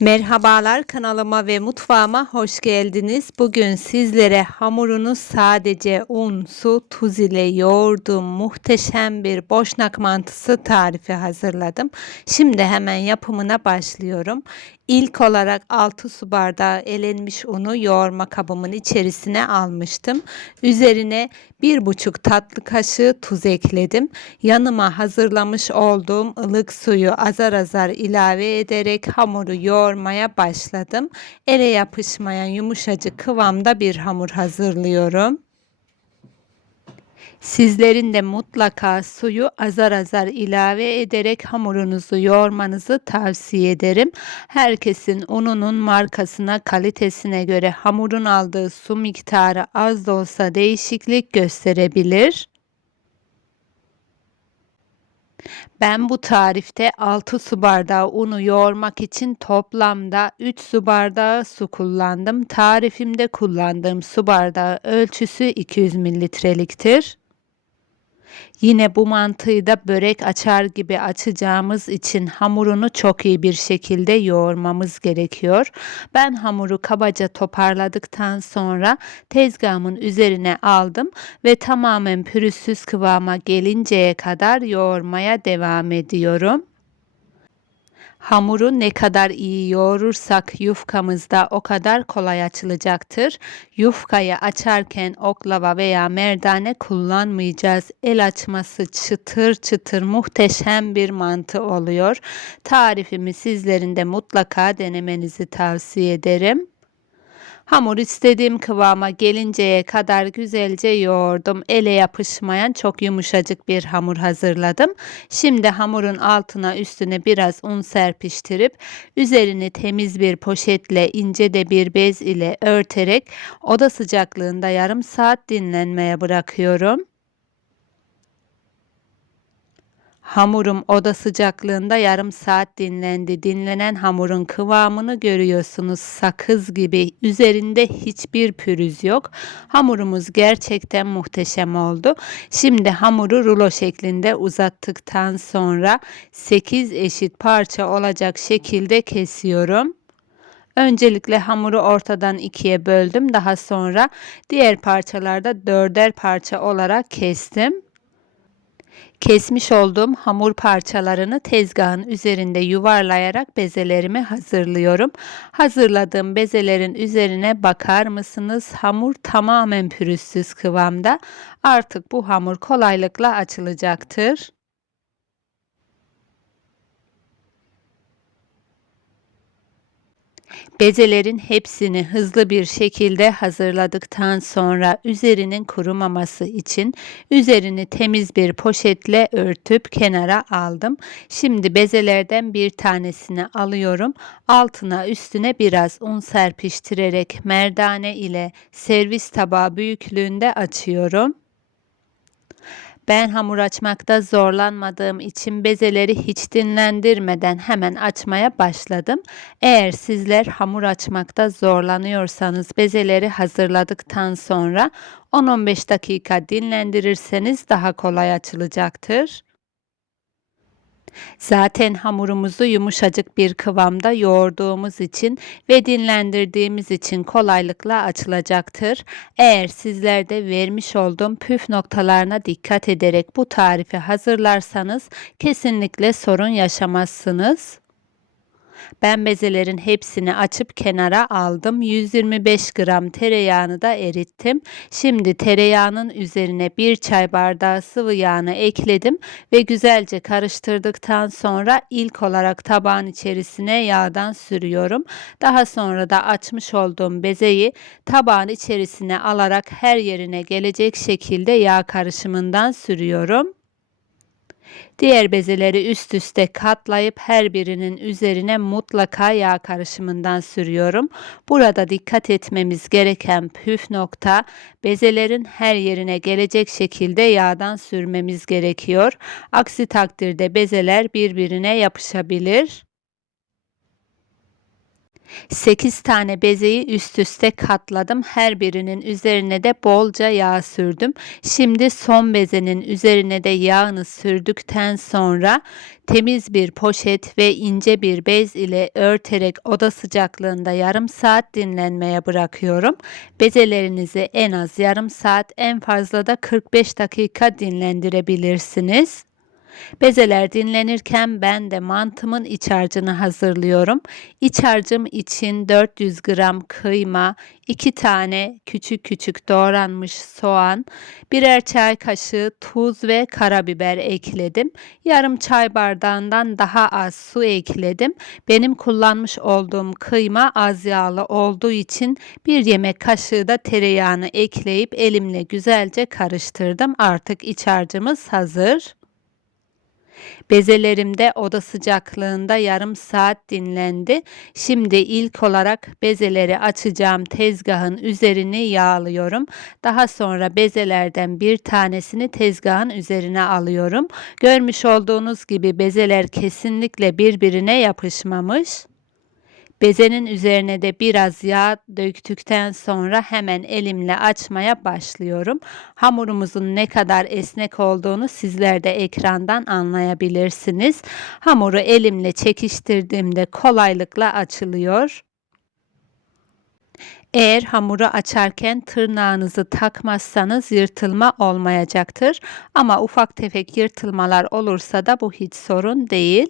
Merhabalar kanalıma ve mutfağıma hoş geldiniz. Bugün sizlere hamurunu sadece un, su, tuz ile yoğurduğum muhteşem bir boşnak mantısı tarifi hazırladım. Şimdi hemen yapımına başlıyorum. İlk olarak 6 su bardağı elenmiş unu yoğurma kabımın içerisine almıştım. Üzerine 1,5 tatlı kaşığı tuz ekledim. Yanıma hazırlamış olduğum ılık suyu azar azar ilave ederek hamuru yoğurmaya başladım. Ele yapışmayan yumuşacık kıvamda bir hamur hazırlıyorum. Sizlerin de mutlaka suyu azar azar ilave ederek hamurunuzu yoğurmanızı tavsiye ederim. Herkesin ununun markasına, kalitesine göre hamurun aldığı su miktarı az da olsa değişiklik gösterebilir. Ben bu tarifte 6 su bardağı unu yoğurmak için toplamda 3 su bardağı su kullandım. Tarifimde kullandığım su bardağı ölçüsü 200 mililitreliktir. Yine bu mantıyı da börek açar gibi açacağımız için hamurunu çok iyi bir şekilde yoğurmamız gerekiyor. Ben hamuru kabaca toparladıktan sonra tezgahımın üzerine aldım ve tamamen pürüzsüz kıvama gelinceye kadar yoğurmaya devam ediyorum. Hamuru ne kadar iyi yoğurursak yufkamızda o kadar kolay açılacaktır. Yufkayı açarken oklava veya merdane kullanmayacağız. El açması çıtır çıtır muhteşem bir mantı oluyor. Tarifimi sizlerin de mutlaka denemenizi tavsiye ederim. Hamur istediğim kıvama gelinceye kadar güzelce yoğurdum. Ele yapışmayan çok yumuşacık bir hamur hazırladım. Şimdi hamurun altına üstüne biraz un serpiştirip üzerini temiz bir poşetle ince de bir bez ile örterek oda sıcaklığında yarım saat dinlenmeye bırakıyorum. Hamurum oda sıcaklığında yarım saat dinlendi. Dinlenen hamurun kıvamını görüyorsunuz. Sakız gibi. Üzerinde hiçbir pürüz yok. Hamurumuz gerçekten muhteşem oldu. Şimdi hamuru rulo şeklinde uzattıktan sonra 8 eşit parça olacak şekilde kesiyorum. Öncelikle hamuru ortadan ikiye böldüm. Daha sonra diğer parçalarda dörder parça olarak kestim. Kesmiş olduğum hamur parçalarını tezgahın üzerinde yuvarlayarak bezelerimi hazırlıyorum. Hazırladığım bezelerin üzerine bakar mısınız? Hamur tamamen pürüzsüz kıvamda. Artık bu hamur kolaylıkla açılacaktır. Bezelerin hepsini hızlı bir şekilde hazırladıktan sonra üzerinin kurumaması için üzerini temiz bir poşetle örtüp kenara aldım. Şimdi bezelerden bir tanesini alıyorum. Altına üstüne biraz un serpiştirerek merdane ile servis tabağı büyüklüğünde açıyorum. Ben hamur açmakta zorlanmadığım için bezeleri hiç dinlendirmeden hemen açmaya başladım. Eğer sizler hamur açmakta zorlanıyorsanız bezeleri hazırladıktan sonra 10-15 dakika dinlendirirseniz daha kolay açılacaktır. Zaten hamurumuzu yumuşacık bir kıvamda yoğurduğumuz için ve dinlendirdiğimiz için kolaylıkla açılacaktır. Eğer sizler de vermiş olduğum püf noktalarına dikkat ederek bu tarifi hazırlarsanız kesinlikle sorun yaşamazsınız. Ben bezelerin hepsini açıp kenara aldım. 125 gram tereyağını da erittim. Şimdi tereyağının üzerine bir çay bardağı sıvı yağını ekledim ve güzelce karıştırdıktan sonra ilk olarak tabağın içerisine yağdan sürüyorum. Daha sonra da açmış olduğum bezeyi tabağın içerisine alarak her yerine gelecek şekilde yağ karışımından sürüyorum. Diğer bezeleri üst üste katlayıp her birinin üzerine mutlaka yağ karışımından sürüyorum. Burada dikkat etmemiz gereken püf nokta bezelerin her yerine gelecek şekilde yağdan sürmemiz gerekiyor. Aksi takdirde bezeler birbirine yapışabilir. 8 tane bezeyi üst üste katladım. Her birinin üzerine de bolca yağ sürdüm. Şimdi son bezenin üzerine de yağını sürdükten sonra temiz bir poşet ve ince bir bez ile örterek oda sıcaklığında yarım saat dinlenmeye bırakıyorum. Bezelerinizi en az yarım saat en fazla da 45 dakika dinlendirebilirsiniz. Bezeler dinlenirken ben de mantımın iç harcını hazırlıyorum. İç harcım için 400 gram kıyma, 2 tane küçük küçük doğranmış soğan, birer çay kaşığı tuz ve karabiber ekledim. Yarım çay bardağından daha az su ekledim. Benim kullanmış olduğum kıyma az yağlı olduğu için bir yemek kaşığı da tereyağını ekleyip elimle güzelce karıştırdım. Artık iç harcımız hazır. Bezelerim de oda sıcaklığında yarım saat dinlendi. Şimdi ilk olarak bezeleri açacağım tezgahın üzerini yağlıyorum. Daha sonra bezelerden bir tanesini tezgahın üzerine alıyorum. Görmüş olduğunuz gibi bezeler kesinlikle birbirine yapışmamış. Bezenin üzerine de biraz yağ döktükten sonra hemen elimle açmaya başlıyorum. Hamurumuzun ne kadar esnek olduğunu sizler de ekrandan anlayabilirsiniz. Hamuru elimle çekiştirdiğimde kolaylıkla açılıyor. Eğer hamuru açarken tırnağınızı takmazsanız yırtılma olmayacaktır. Ama ufak tefek yırtılmalar olursa da bu hiç sorun değil.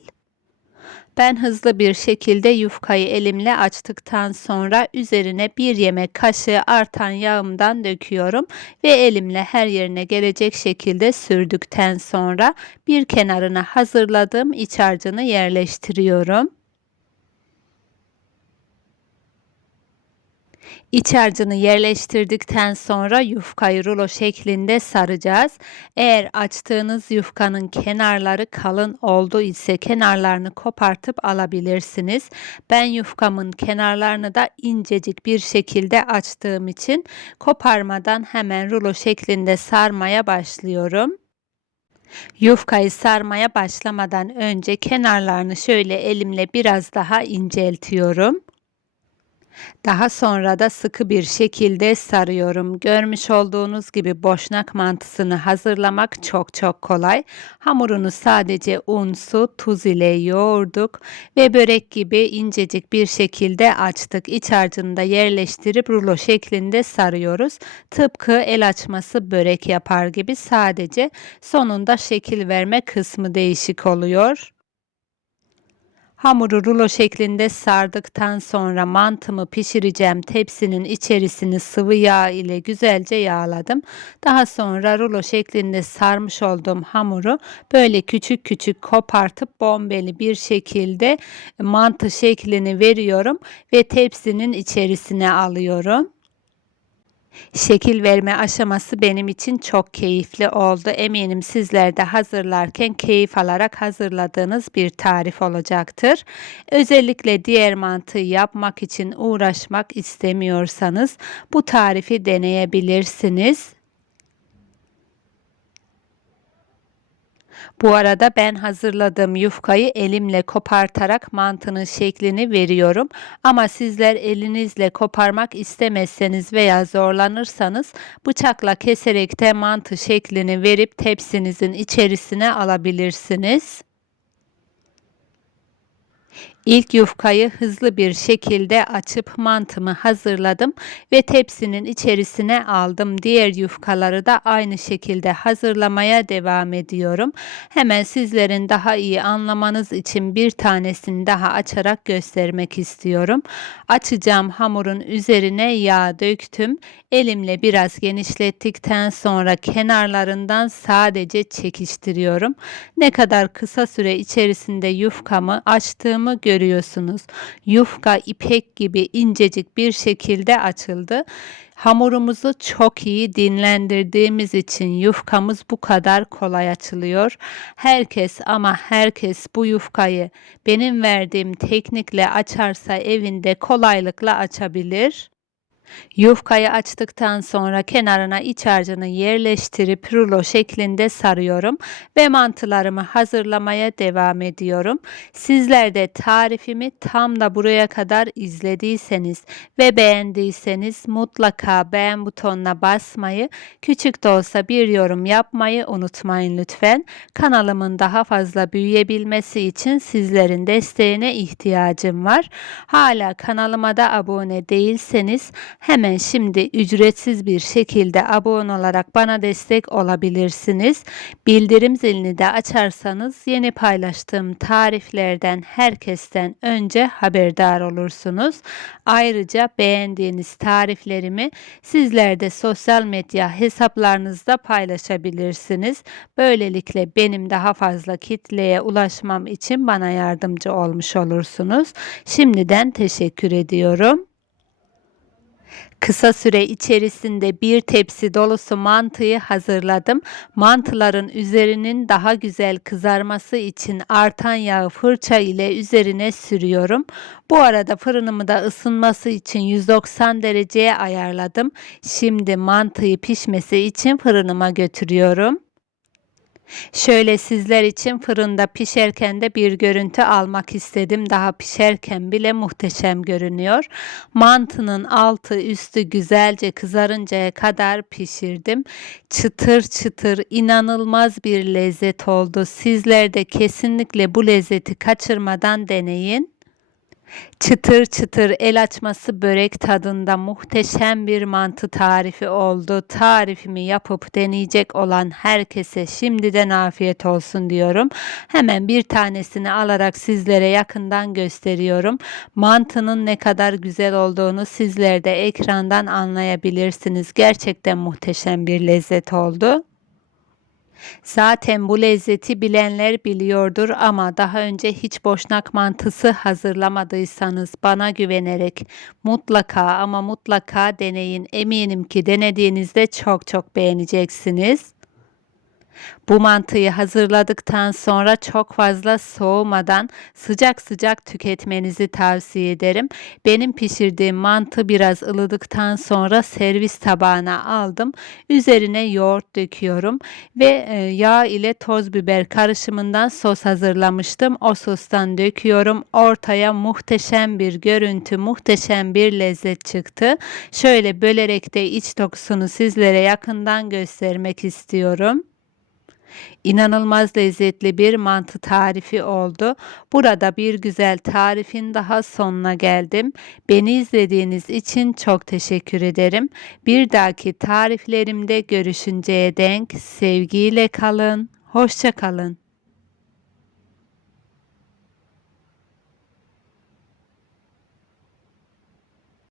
Ben hızlı bir şekilde yufkayı elimle açtıktan sonra üzerine bir yemek kaşığı artan yağımdan döküyorum ve elimle her yerine gelecek şekilde sürdükten sonra bir kenarına hazırladığım iç harcını yerleştiriyorum. İç harcını yerleştirdikten sonra yufkayı rulo şeklinde saracağız. Eğer açtığınız yufkanın kenarları kalın olduğu ise kenarlarını kopartıp alabilirsiniz. Ben yufkamın kenarlarını da incecik bir şekilde açtığım için koparmadan hemen rulo şeklinde sarmaya başlıyorum. Yufkayı sarmaya başlamadan önce kenarlarını şöyle elimle biraz daha inceltiyorum. Daha sonra da sıkı bir şekilde sarıyorum. Görmüş olduğunuz gibi boşnak mantısını hazırlamak çok çok kolay. Hamurunu sadece un, su, tuz ile yoğurduk ve börek gibi incecik bir şekilde açtık. İç harcını da yerleştirip rulo şeklinde sarıyoruz. Tıpkı el açması börek yapar gibi sadece sonunda şekil verme kısmı değişik oluyor. Hamuru rulo şeklinde sardıktan sonra mantımı pişireceğim tepsinin içerisini sıvı yağ ile güzelce yağladım. Daha sonra rulo şeklinde sarmış olduğum hamuru böyle küçük küçük kopartıp bombeli bir şekilde mantı şeklini veriyorum ve tepsinin içerisine alıyorum. Şekil verme aşaması benim için çok keyifli oldu. Eminim sizler de hazırlarken keyif alarak hazırladığınız bir tarif olacaktır. Özellikle diğer mantığı yapmak için uğraşmak istemiyorsanız bu tarifi deneyebilirsiniz. Bu arada ben hazırladığım yufkayı elimle kopartarak mantının şeklini veriyorum. Ama sizler elinizle koparmak istemezseniz veya zorlanırsanız bıçakla keserek de mantı şeklini verip tepsinizin içerisine alabilirsiniz. İlk yufkayı hızlı bir şekilde açıp mantımı hazırladım ve tepsinin içerisine aldım. Diğer yufkaları da aynı şekilde hazırlamaya devam ediyorum. Hemen sizlerin daha iyi anlamanız için bir tanesini daha açarak göstermek istiyorum. Açacağım hamurun üzerine yağ döktüm. Elimle biraz genişlettikten sonra kenarlarından sadece çekiştiriyorum. Ne kadar kısa süre içerisinde yufkamı açtığımı görüyorsunuz. Yufka ipek gibi incecik bir şekilde açıldı. Hamurumuzu çok iyi dinlendirdiğimiz için yufkamız bu kadar kolay açılıyor. Herkes ama herkes bu yufkayı benim verdiğim teknikle açarsa evinde kolaylıkla açabilir. Yufkayı açtıktan sonra kenarına iç harcını yerleştirip rulo şeklinde sarıyorum ve mantılarımı hazırlamaya devam ediyorum. Sizler de tarifimi tam da buraya kadar izlediyseniz ve beğendiyseniz mutlaka beğen butonuna basmayı, küçük de olsa bir yorum yapmayı unutmayın lütfen. Kanalımın daha fazla büyüyebilmesi için sizlerin desteğine ihtiyacım var. Hala kanalıma da abone değilseniz hemen şimdi ücretsiz bir şekilde abone olarak bana destek olabilirsiniz. Bildirim zilini de açarsanız yeni paylaştığım tariflerden herkesten önce haberdar olursunuz. Ayrıca beğendiğiniz tariflerimi sizler de sosyal medya hesaplarınızda paylaşabilirsiniz. Böylelikle benim daha fazla kitleye ulaşmam için bana yardımcı olmuş olursunuz. Şimdiden teşekkür ediyorum. Kısa süre içerisinde bir tepsi dolusu mantıyı hazırladım. Mantıların üzerinin daha güzel kızarması için artan yağı fırça ile üzerine sürüyorum. Bu arada fırınımı da ısınması için 190 dereceye ayarladım. Şimdi mantıyı pişmesi için fırınıma götürüyorum. Şöyle sizler için fırında pişerken de bir görüntü almak istedim. Daha pişerken bile muhteşem görünüyor. Mantının altı üstü güzelce kızarıncaya kadar pişirdim. Çıtır çıtır inanılmaz bir lezzet oldu. Sizler de kesinlikle bu lezzeti kaçırmadan deneyin. Çıtır çıtır el açması börek tadında muhteşem bir mantı tarifi oldu. Tarifimi yapıp deneyecek olan herkese şimdiden afiyet olsun diyorum. Hemen bir tanesini alarak sizlere yakından gösteriyorum. Mantının ne kadar güzel olduğunu sizler de ekrandan anlayabilirsiniz. Gerçekten muhteşem bir lezzet oldu. Zaten bu lezzeti bilenler biliyordur ama daha önce hiç boşnak mantısı hazırlamadıysanız bana güvenerek mutlaka ama mutlaka deneyin. Eminim ki denediğinizde çok çok beğeneceksiniz. Bu mantıyı hazırladıktan sonra çok fazla soğumadan sıcak sıcak tüketmenizi tavsiye ederim. Benim pişirdiğim mantı biraz ılıdıktan sonra servis tabağına aldım. Üzerine yoğurt döküyorum ve e, yağ ile toz biber karışımından sos hazırlamıştım. O sostan döküyorum. Ortaya muhteşem bir görüntü, muhteşem bir lezzet çıktı. Şöyle bölerek de iç dokusunu sizlere yakından göstermek istiyorum. İnanılmaz lezzetli bir mantı tarifi oldu. Burada bir güzel tarifin daha sonuna geldim. Beni izlediğiniz için çok teşekkür ederim. Bir dahaki tariflerimde görüşünceye denk sevgiyle kalın. Hoşça kalın.